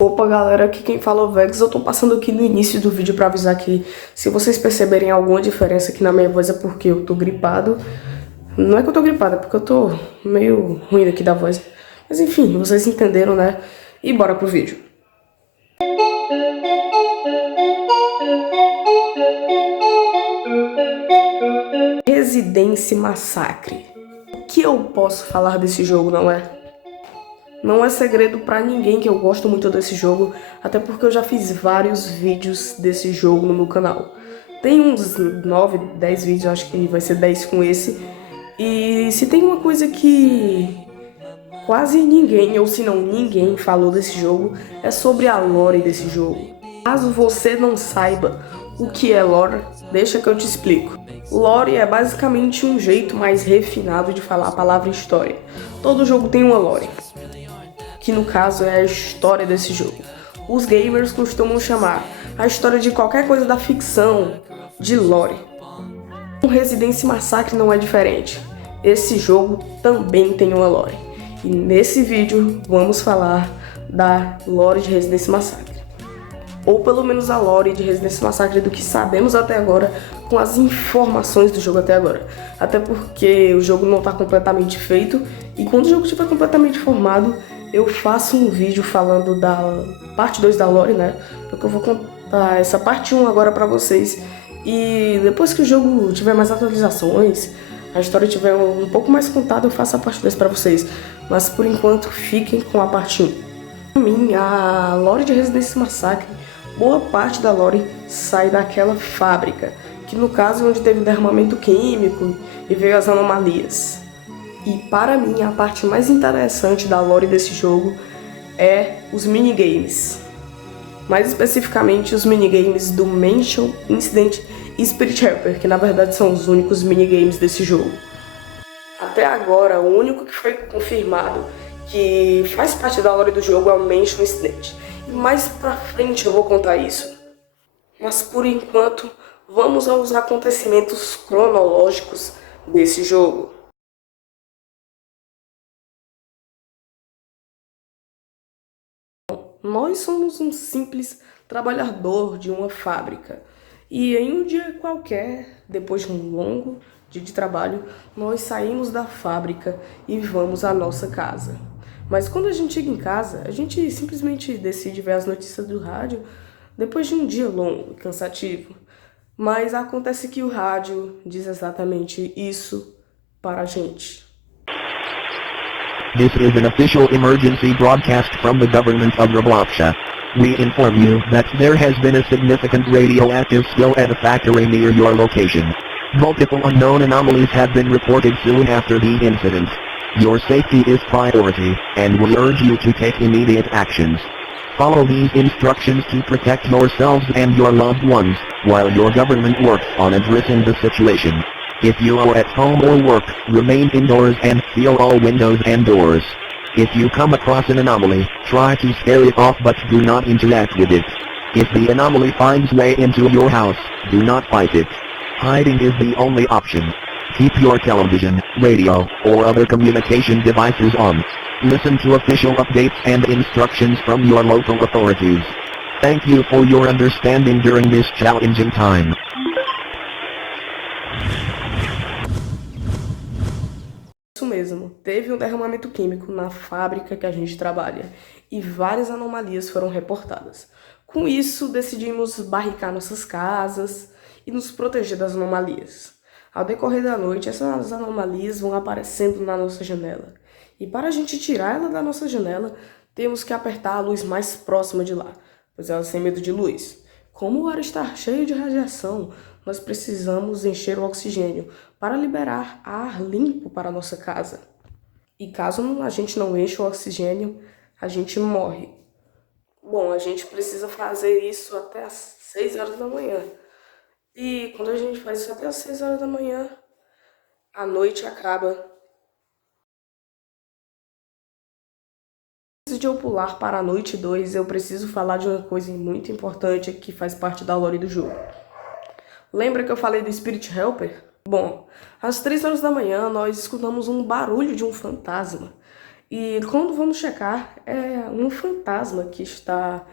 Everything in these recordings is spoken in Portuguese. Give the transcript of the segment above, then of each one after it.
Opa galera, aqui quem fala é o Vex. Eu tô passando aqui no início do vídeo pra avisar que se vocês perceberem alguma diferença aqui na minha voz é porque eu tô gripado. Não é que eu tô gripado, é porque eu tô meio ruim aqui da voz. Mas enfim, vocês entenderam, né? E bora pro vídeo. Residência Massacre. O que eu posso falar desse jogo, não é? Não é segredo pra ninguém que eu gosto muito desse jogo, até porque eu já fiz vários vídeos desse jogo no meu canal. Tem uns 9, 10 vídeos, acho que vai ser 10 com esse. E se tem uma coisa que quase ninguém, ou se não ninguém, falou desse jogo, é sobre a lore desse jogo. Caso você não saiba o que é lore, deixa que eu te explico. Lore é basicamente um jeito mais refinado de falar a palavra história. Todo jogo tem uma lore, que no caso é a história desse jogo. Os gamers costumam chamar a história de qualquer coisa da ficção de lore. O Residência Massacre não é diferente. Esse jogo também tem uma lore. E nesse vídeo vamos falar da lore de Residência Massacre. Ou pelo menos a lore de Residência Massacre do que sabemos até agora, com as informações do jogo até agora. Até porque o jogo não está completamente feito, e quando o jogo estiver completamente formado, eu faço um vídeo falando da parte 2 da lore, né? Porque eu vou contar essa parte 1 agora pra vocês. E depois que o jogo tiver mais atualizações, a história tiver um pouco mais contada, eu faço a parte 2 pra vocês. Mas por enquanto, fiquem com a parte 1. Pra mim, a lore de Residência Massacre, boa parte da lore sai daquela fábrica, que no caso é onde teve derramamento químico e veio as anomalias. E para mim, a parte mais interessante da lore desse jogo é os minigames. Mais especificamente, os minigames do Mansion, Incident e Spirit Helper, que na verdade são os únicos minigames desse jogo. Até agora, o único que foi confirmado que faz parte da lore do jogo é o Mansion Incident. E mais pra frente eu vou contar isso. Mas por enquanto, vamos aos acontecimentos cronológicos desse jogo. Nós somos um simples trabalhador de uma fábrica. E em um dia qualquer, depois de um longo dia de trabalho, nós saímos da fábrica e vamos à nossa casa. Mas quando a gente chega em casa, a gente simplesmente decide ver as notícias do rádio depois de um dia longo e cansativo. Mas acontece que o rádio diz exatamente isso para a gente. This is an official emergency broadcast from the government of Robloxia. We inform you that there has been a significant radioactive spill at a factory near your location. Multiple unknown anomalies have been reported soon after the incident. Your safety is priority, and we urge you to take immediate actions. Follow these instructions to protect yourselves and your loved ones, while your government works on addressing the situation. If you are at home or work, remain indoors and seal all windows and doors. If you come across an anomaly, try to scare it off but do not interact with it. If the anomaly finds way into your house, do not fight it. Hiding is the only option. Keep your television, radio, or other communication devices on. Listen to official updates and instructions from your local authorities. Thank you for your understanding during this challenging time. Isso mesmo, teve um derramamento químico na fábrica que a gente trabalha e várias anomalias foram reportadas. Com isso, decidimos barricar nossas casas e nos proteger das anomalias. Ao decorrer da noite, essas anomalias vão aparecendo na nossa janela. E para a gente tirar ela da nossa janela, temos que apertar a luz mais próxima de lá, pois elas têm medo de luz. Como o ar está cheio de radiação, nós precisamos encher o oxigênio para liberar ar limpo para a nossa casa. E caso a gente não enche o oxigênio, a gente morre. Bom, a gente precisa fazer isso até às 6 horas da manhã. E quando a gente faz isso até às 6 horas da manhã, a noite acaba. Antes de eu pular para a noite 2, eu preciso falar de uma coisa muito importante que faz parte da lore do jogo. Lembra que eu falei do Spirit Helper? Bom, às 3 horas da manhã nós escutamos um barulho de um fantasma. E quando vamos checar, é um fantasma que está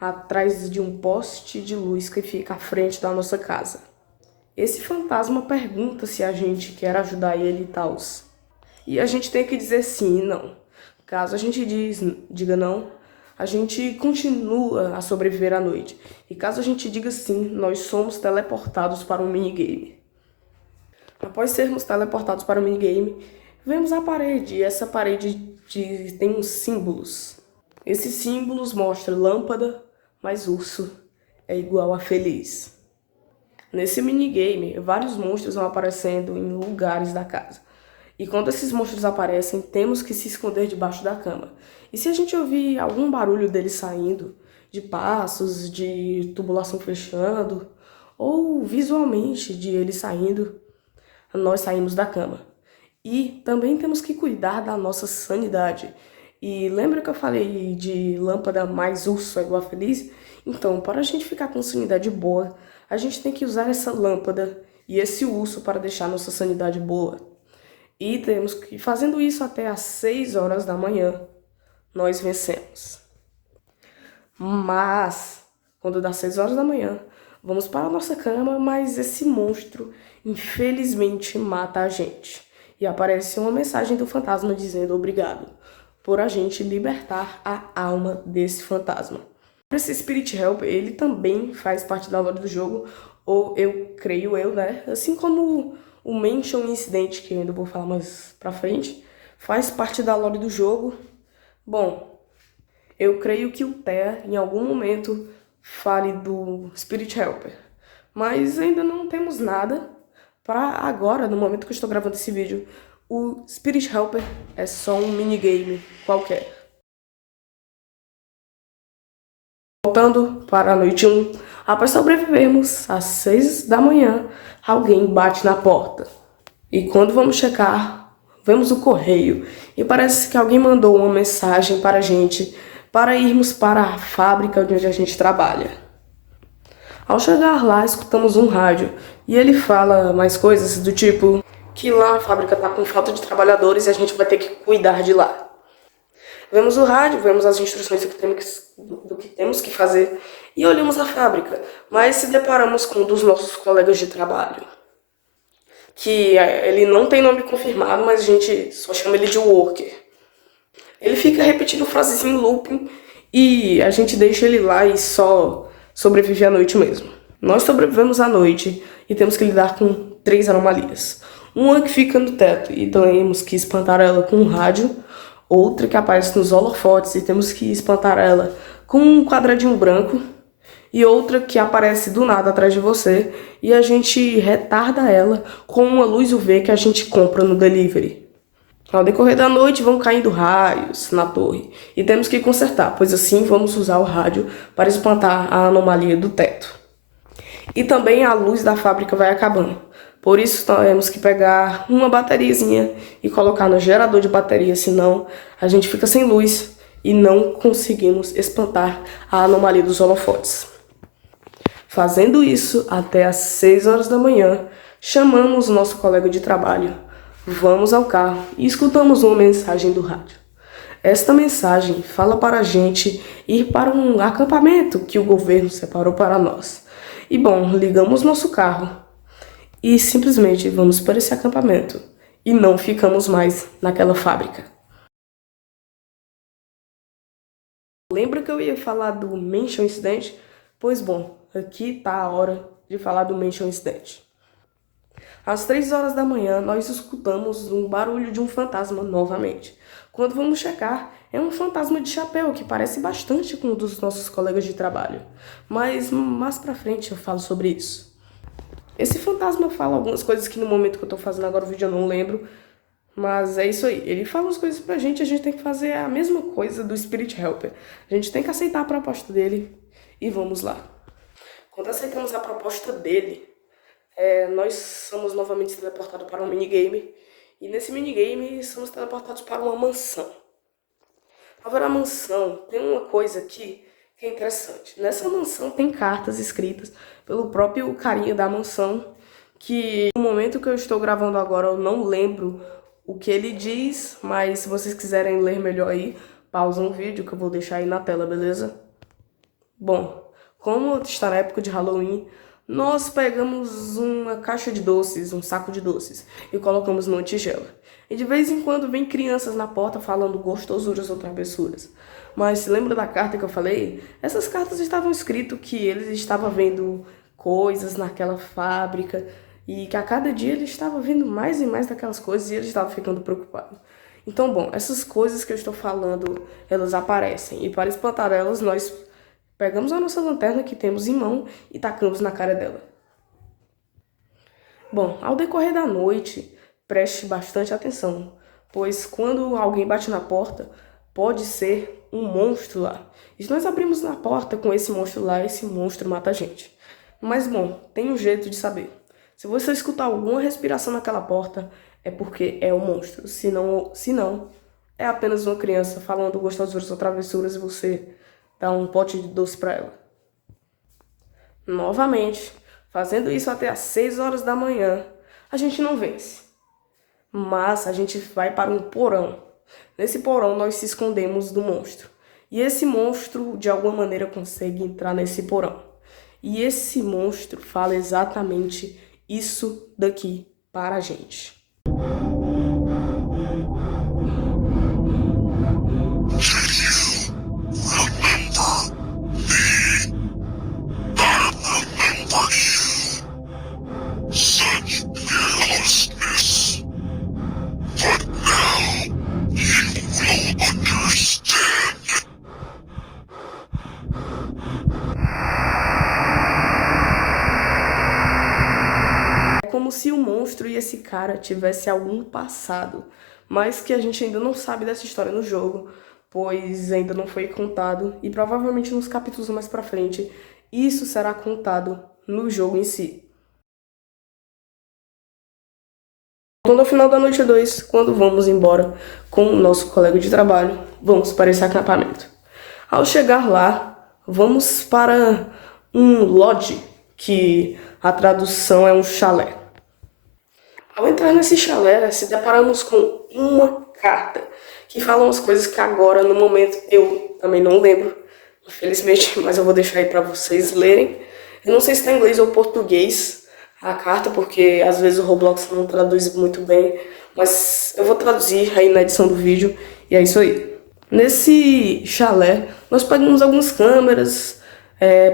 atrás de um poste de luz que fica à frente da nossa casa. Esse fantasma pergunta se a gente quer ajudar ele e tal. E a gente tem que dizer sim e não. Caso a gente diga não, a gente continua a sobreviver à noite. E caso a gente diga sim, nós somos teleportados para um minigame. Após sermos teleportados para o minigame, vemos a parede. E essa parede tem uns símbolos. Esses símbolos mostram lâmpada mais urso é igual a feliz. Nesse minigame, vários monstros vão aparecendo em lugares da casa. E quando esses monstros aparecem, temos que se esconder debaixo da cama. E se a gente ouvir algum barulho deles saindo, de passos, de tubulação fechando, ou visualmente de eles saindo, nós saímos da cama. E também temos que cuidar da nossa sanidade. E lembra que eu falei de lâmpada mais urso é igual a feliz? Então, para a gente ficar com sanidade boa, a gente tem que usar essa lâmpada e esse urso para deixar nossa sanidade boa. E temos que, fazendo isso até às 6 horas da manhã, nós vencemos. Mas, quando dá 6 horas da manhã, vamos para a nossa cama, mas esse monstro, infelizmente, mata a gente. E aparece uma mensagem do fantasma dizendo obrigado por a gente libertar a alma desse fantasma. Esse Spirit Help, ele também faz parte da lore do jogo, ou eu creio eu, né? Assim como o Mansion Incident, que eu ainda vou falar mais pra frente, faz parte da lore do jogo. Bom, eu creio que o Thea, em algum momento, fale do Spirit Helper. Mas ainda não temos nada para agora, no momento que eu estou gravando esse vídeo. O Spirit Helper é só um minigame qualquer. Voltando para a noite 1, após sobrevivermos às 6 da manhã, alguém bate na porta. E quando vamos checar, vemos o correio e parece que alguém mandou uma mensagem para a gente para irmos para a fábrica onde a gente trabalha. Ao chegar lá, escutamos um rádio e ele fala mais coisas do tipo que lá a fábrica está com falta de trabalhadores e a gente vai ter que cuidar de lá. Vemos o rádio, vemos as instruções do que temos que fazer e olhamos a fábrica, mas se deparamos com um dos nossos colegas de trabalho, que ele não tem nome confirmado, mas a gente só chama ele de Worker. Ele fica repetindo frases em looping e a gente deixa ele lá e só sobrevive à noite mesmo. Nós sobrevivemos à noite e temos que lidar com 3 anomalias. Uma que fica no teto e temos que espantar ela com um rádio. Outra que aparece nos holofotes e temos que espantar ela com um quadradinho branco. E outra que aparece do nada atrás de você e a gente retarda ela com uma luz UV que a gente compra no delivery. Ao decorrer da noite vão caindo raios na torre e temos que consertar, pois assim vamos usar o rádio para espantar a anomalia do teto. E também a luz da fábrica vai acabando. Por isso temos que pegar uma bateriazinha e colocar no gerador de bateria, senão a gente fica sem luz e não conseguimos espantar a anomalia dos holofotes. Fazendo isso até às 6 horas da manhã, chamamos o nosso colega de trabalho, vamos ao carro e escutamos uma mensagem do rádio. Esta mensagem fala para a gente ir para um acampamento que o governo separou para nós. E bom, ligamos nosso carro e simplesmente vamos para esse acampamento e não ficamos mais naquela fábrica. Lembra que eu ia falar do Mansion Incident? Pois bom, aqui está a hora de falar do Mansion Incident. Às 3 horas da manhã, nós escutamos um barulho de um fantasma novamente. Quando vamos checar, é um fantasma de chapéu que parece bastante com um dos nossos colegas de trabalho. Mas mais pra frente eu falo sobre isso. Esse fantasma fala algumas coisas que no momento que eu tô fazendo agora o vídeo eu não lembro. Mas é isso aí, ele fala umas coisas pra gente, a gente tem que fazer a mesma coisa do Spirit Helper. A gente tem que aceitar a proposta dele e vamos lá. Quando aceitamos a proposta dele, nós somos novamente teleportados para um minigame. E nesse minigame somos teleportados para uma mansão. Agora a mansão tem uma coisa aqui que é interessante. Nessa mansão tem cartas escritas pelo próprio carinha da mansão, que no momento que eu estou gravando agora eu não lembro o que ele diz, mas se vocês quiserem ler melhor aí, pausa um vídeo que eu vou deixar aí na tela, beleza? Bom, como está na época de Halloween, nós pegamos uma caixa de doces, um saco de doces, e colocamos numa tigela. E de vez em quando vem crianças na porta falando gostosuras ou travessuras. Mas se lembra da carta que eu falei? Essas cartas estavam escrito que eles estavam vendo coisas naquela fábrica e que a cada dia ele estava vendo mais e mais daquelas coisas e ele estava ficando preocupado. Então, bom, essas coisas que eu estou falando, elas aparecem. E para espantar elas, nós pegamos a nossa lanterna que temos em mão e tacamos na cara dela. Bom, ao decorrer da noite, preste bastante atenção, pois quando alguém bate na porta, pode ser um monstro lá. E se nós abrimos na porta com esse monstro lá, esse monstro mata a gente. Mas, bom, tem um jeito de saber. Se você escutar alguma respiração naquela porta, é porque é um monstro. Se não, é apenas uma criança falando gostosuras ou travessuras e você dá um pote de doce para ela. Novamente, fazendo isso até às 6 horas da manhã, a gente não vence. Mas a gente vai para um porão. Nesse porão nós se escondemos do monstro. E esse monstro, de alguma maneira, consegue entrar nesse porão. E esse monstro fala exatamente isso daqui para a gente. Como se o monstro e esse cara tivessem algum passado, mas que a gente ainda não sabe dessa história no jogo, pois ainda não foi contado e provavelmente nos capítulos mais pra frente isso será contado no jogo em si. Então, no final da noite 2, quando vamos embora com o nosso colega de trabalho, vamos para esse acampamento. Ao chegar lá, vamos para um lodge, que a tradução é um chalé. Ao entrar nesse chalé, se deparamos com uma carta que fala umas coisas que agora, no momento, eu também não lembro, infelizmente, mas eu vou deixar aí para vocês lerem. Eu não sei se está em inglês ou português a carta, porque às vezes o Roblox não traduz muito bem, mas eu vou traduzir aí na edição do vídeo e é isso aí. Nesse chalé, nós pegamos algumas câmeras,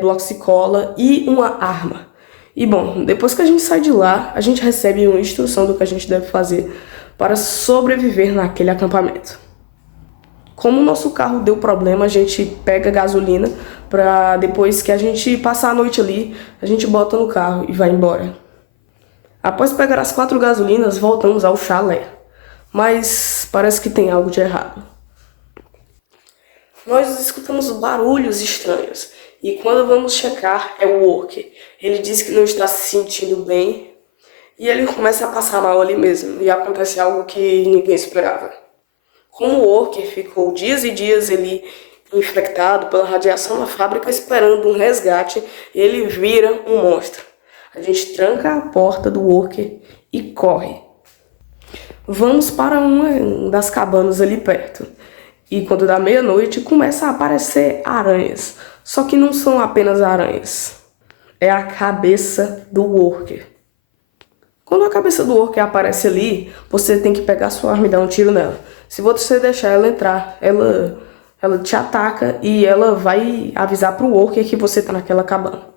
blocos de cola e uma arma. E bom, depois que a gente sai de lá, a gente recebe uma instrução do que a gente deve fazer para sobreviver naquele acampamento. Como o nosso carro deu problema, a gente pega gasolina para depois que a gente passar a noite ali, a gente bota no carro e vai embora. Após pegar as 4 gasolinas, voltamos ao chalé. Mas parece que tem algo de errado. Nós escutamos barulhos estranhos. E quando vamos checar, é o Worker. Ele diz que não está se sentindo bem. E ele começa a passar mal ali mesmo. E acontece algo que ninguém esperava. Como o Worker ficou dias e dias ali infectado pela radiação na fábrica esperando um resgate, ele vira um monstro. A gente tranca a porta do Worker e corre. Vamos para uma das cabanas ali perto. E quando dá meia-noite, começa a aparecer aranhas. Só que não são apenas aranhas. É a cabeça do Worker. Quando a cabeça do Worker aparece ali, você tem que pegar sua arma e dar um tiro nela. Se você deixar ela entrar, ela te ataca e ela vai avisar pro Worker que você tá naquela cabana.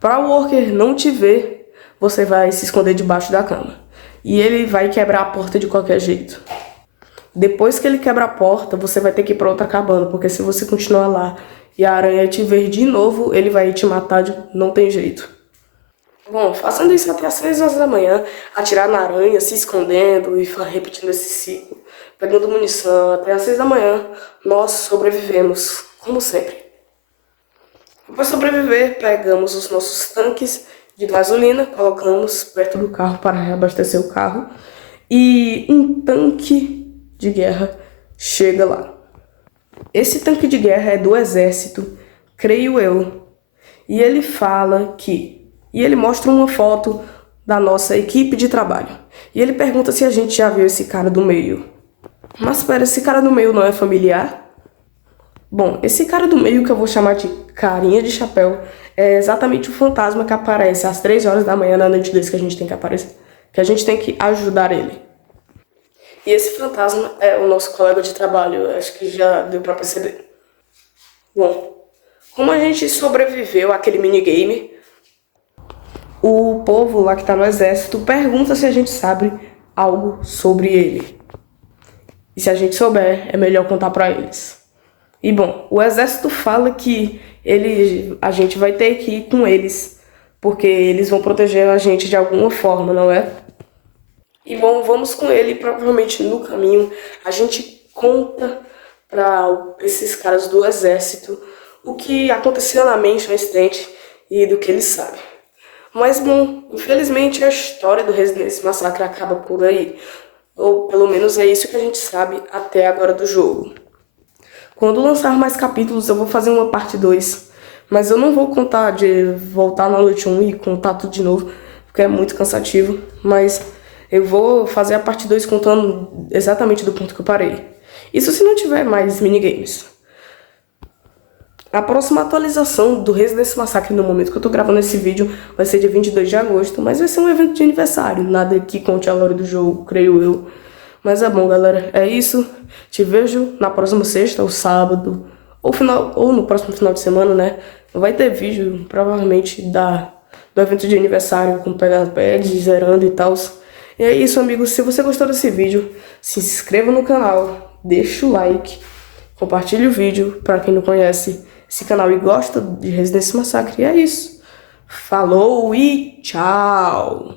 Para o Worker não te ver, você vai se esconder debaixo da cama. E ele vai quebrar a porta de qualquer jeito. Depois que ele quebra a porta, você vai ter que ir para outra cabana, porque se você continuar lá e a aranha te ver de novo, ele vai te matar, não tem jeito. Bom, fazendo isso até às 6 horas da manhã, atirar na aranha, se escondendo e repetindo esse ciclo, pegando munição até às 6 da manhã, nós sobrevivemos, como sempre. Após sobreviver, pegamos os nossos tanques de gasolina, colocamos perto do carro para reabastecer o carro, e um tanque de guerra chega lá. Esse tanque de guerra é do exército, creio eu, e ele fala que... E ele mostra uma foto da nossa equipe de trabalho. E ele pergunta se a gente já viu esse cara do meio. Mas espera, esse cara do meio não é familiar? Bom, esse cara do meio, que eu vou chamar de carinha de chapéu, é exatamente o fantasma que aparece às 3 horas da manhã na noite desse que a gente tem que aparecer. Que a gente tem que ajudar ele. E esse fantasma é o nosso colega de trabalho, acho que já deu pra perceber. Bom, como a gente sobreviveu àquele minigame, o povo lá que tá no exército pergunta se a gente sabe algo sobre ele. E se a gente souber, é melhor contar pra eles. E bom, o exército fala que a gente vai ter que ir com eles, porque eles vão proteger a gente de alguma forma, não é? E bom, vamos com ele, provavelmente no caminho a gente conta para esses caras do exército o que aconteceu na Mansion Extended e do que eles sabem. Mas bom, infelizmente a história do Residence Massacre acaba por aí. Ou pelo menos é isso que a gente sabe até agora do jogo. Quando lançar mais capítulos eu vou fazer uma parte 2. Mas eu não vou contar de voltar na noite 1 e contar tudo de novo, porque é muito cansativo. Mas eu vou fazer a parte 2 contando exatamente do ponto que eu parei. Isso se não tiver mais minigames. A próxima atualização do Residence Massacre no momento que eu tô gravando esse vídeo vai ser dia 22 de agosto, mas vai ser um evento de aniversário, nada que conte a lore do jogo, creio eu. Mas é bom, galera, é isso. Te vejo na próxima sexta ou sábado, ou no próximo final de semana, né? Vai ter vídeo, provavelmente, do evento de aniversário, com pegar badge, zerando e tal. E é isso, amigos. Se você gostou desse vídeo, se inscreva no canal, deixa o like, compartilhe o vídeo para quem não conhece esse canal e gosta de Residence Massacre. E é isso. Falou e tchau!